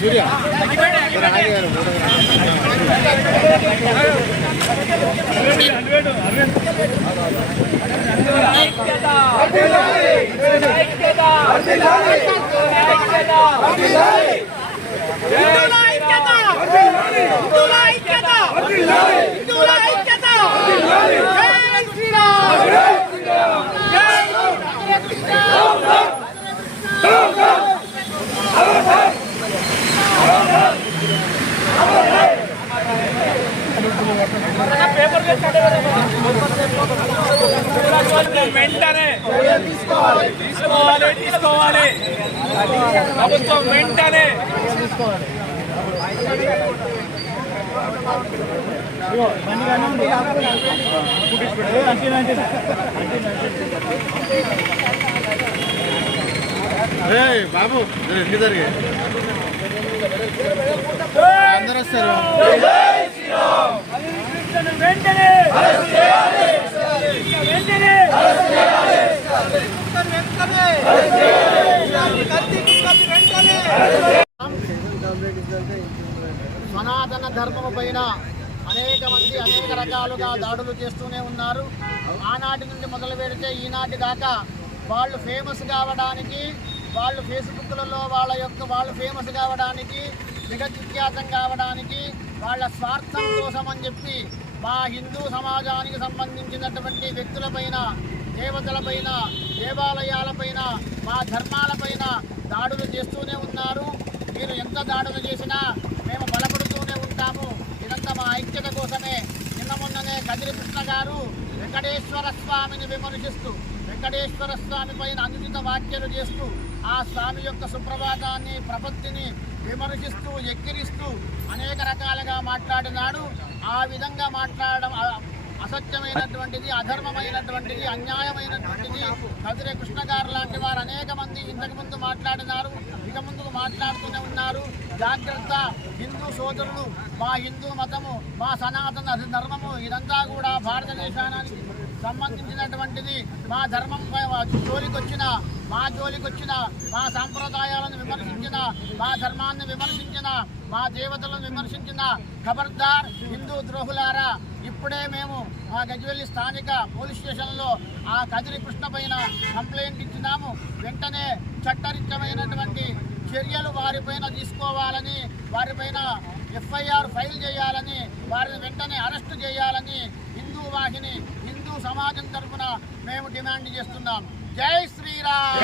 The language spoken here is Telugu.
సూర్య వెంటనే తీసుకోవాలి ప్రభుత్వం వెంటనే బాబు ఎన్ని జరిగాయి అందరూ వస్తారు వెంటనే సనాతన ధర్మము పైన అనేక మంది అనేక రకాలుగా దాడులు చేస్తూనే ఉన్నారు. ఆనాటి నుండి మొదలు పెడితే ఈనాటి దాకా వాళ్ళు ఫేమస్ కావడానికి, వాళ్ళు ఫేస్బుక్లలో వాళ్ళు ఫేమస్ కావడానికి, జగద్విఖ్యాతం కావడానికి, వాళ్ళ స్వార్థం కోసం అని చెప్పి మా హిందూ సమాజానికి సంబంధించినటువంటి వ్యక్తులపైన, దేవతలపైన, దేవాలయాలపైన, మా ధర్మాలపైన దాడులు చేస్తూనే ఉన్నారు. మీరు ఎంత దాడులు చేసినా మేము బలపడుతూనే ఉంటాము. ఇదంతా మా ఐక్యత కోసమే. నిన్న మొన్ననే కదిరి కృష్ణ గారు వెంకటేశ్వర స్వామిని విమర్శిస్తూ, వెంకటేశ్వర స్వామి పైన అనుచిత వ్యాఖ్యలు చేస్తూ, ఆ స్వామి యొక్క సుప్రభాతాన్ని, ప్రపత్తిని విమర్శిస్తూ, ఎక్కిరిస్తూ అనేక రకాలుగా మాట్లాడినాడు. ఆ విధంగా మాట్లాడడం అసత్యమైనటువంటిది, అధర్మమైనటువంటిది, అన్యాయమైనటువంటిది. కదిరి కృష్ణ గారు లాంటి వారు అనేక మంది ఇంతకుముందు మాట్లాడినారు, ఇక ముందుకు మాట్లాడుతూనే ఉన్నారు. జాగ్రత్త హిందూ సోదరులు, మా హిందూ మతము, మా సనాతన ధర్మము ఇదంతా కూడా భారతదేశానికి సంబంధించినటువంటిది. మా ధర్మం జోలికొచ్చిన, మా సాంప్రదాయాలను విమర్శించిన, మా ధర్మాన్ని విమర్శించిన, మా దేవతలను విమర్శించిన ఖబర్దార్ హిందూ ద్రోహులారా. ఇప్పుడే మేము మా గజ్వేలి స్థానిక పోలీస్ స్టేషన్లో ఆ కదిరి కృష్ణ పైన కంప్లైంట్ ఇచ్చినాము. వెంటనే చట్టరీత్యమైనటువంటి చర్యలు వారిపైన తీసుకోవాలని, వారిపైన ఎఫ్ఐఆర్ ఫైల్ చేయాలని, వారిని వెంటనే అరెస్టు చేయాలని హిందూ వాహిని, హిందూ సమాజం తరఫున మేము డిమాండ్ చేస్తున్నాం. జై శ్రీరామ్.